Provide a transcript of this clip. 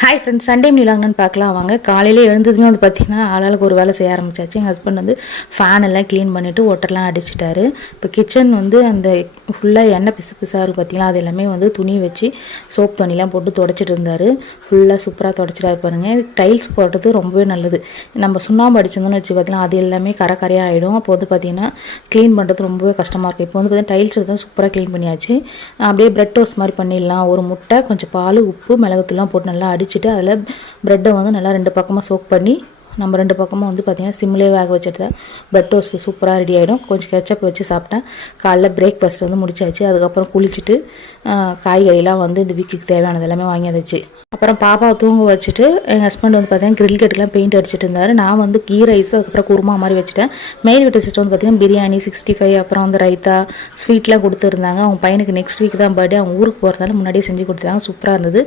Hi friends, Sunday மீலாங்கன்னு பார்க்கலாம் வாங்க. காலையில் எழுந்ததுமே வந்து பார்த்திங்கன்னா ஆளாளுக்கு ஒரு வேலை செய்ய ஆரம்பிச்சாச்சு. எங்கள் ஹஸ்பண்ட் வந்து ஃபேன் எல்லாம் க்ளீன் பண்ணிவிட்டு ஒட்டர்லாம் அடிச்சிட்டாரு. இப்போ கிச்சன் வந்து அந்த ஃபுல்லாக எண்ணெய் பிசு பிசாக இருக்குது பார்த்திங்களா, அது எல்லாமே வந்து துணி வச்சு சோப் தண்ணிலாம் போட்டு துடைச்சிட்டு இருந்தார். ஃபுல்லாக சூப்பராக துடைச்சிட்டாரு பாருங்கள். டைல்ஸ் போடுறது ரொம்பவே நல்லது. நம்ம சுண்ணாம்பு அடிச்சிருந்தோன்னு வச்சு பார்த்திங்கன்னா அது எல்லாமே கரையாக ஆகிடும். அப்போ வந்து பார்த்திங்கன்னா க்ளீன் பண்ணுறது ரொம்பவே கஷ்டமாக இருக்குது. இப்போ வந்து பார்த்திங்கன்னா டைல்ஸ் தான் சூப்பராக க்ளீன் பண்ணியாச்சு. அப்படியே பிரெட் டோஸ்ட் மாதிரி பண்ணிடலாம். ஒரு முட்டை, கொஞ்சம் பால், உப்பு, மிளகுத்தூள்லாம் போட்டு நல்லா அடிச்சுட்டு அதில் ப்ரெட்டை வந்து நல்லா 2 பக்கமாக சோக் பண்ணி நம்ம 2 பக்கமாக வந்து பார்த்திங்கன்னா சிம்லேயே வேக வச்சுட்டு பிரெட் டோஸ்ட் சூப்பராக ரெடி ஆகிடும். கொஞ்சம் கெச்சப் வச்சு சாப்பிட்டேன். காலைல பிரேக்ஃபாஸ்ட் வந்து முடிச்சாச்சு. அதுக்கப்புறம் குளிச்சுட்டு காய்கறிலாம் வந்து இந்த வீக்குக்கு தேவையானது எல்லாமே வாங்கியாச்சு. அப்புறம் பாப்பாவை தூங்க வச்சுட்டு எங்கள் ஹஸ்பண்ட் வந்து பார்த்திங்கன்னா கிரில் கட்டுக்கெலாம் பெயிண்ட் அடிச்சிட்டு இருந்தார். நான் வந்து கீ ரைஸ் அதுக்கப்புறம் குருமா மாதிரி வச்சுட்டேன். மெயில் வீட்டு சிஸ்டம் வந்து பார்த்திங்கன்னா பிரியாணி, 65, அப்புறம் வந்து ரைத்தா, ஸ்வீட்லாம் கொடுத்துருந்தாங்க. அவங்க பையனுக்கு நெக்ஸ்ட் வீக் தான் பர்த்டே. அவங்க ஊருக்கு போகிறதால முன்னாடியே செஞ்சு கொடுத்துருந்தாங்க. சூப்பராக இருந்தது.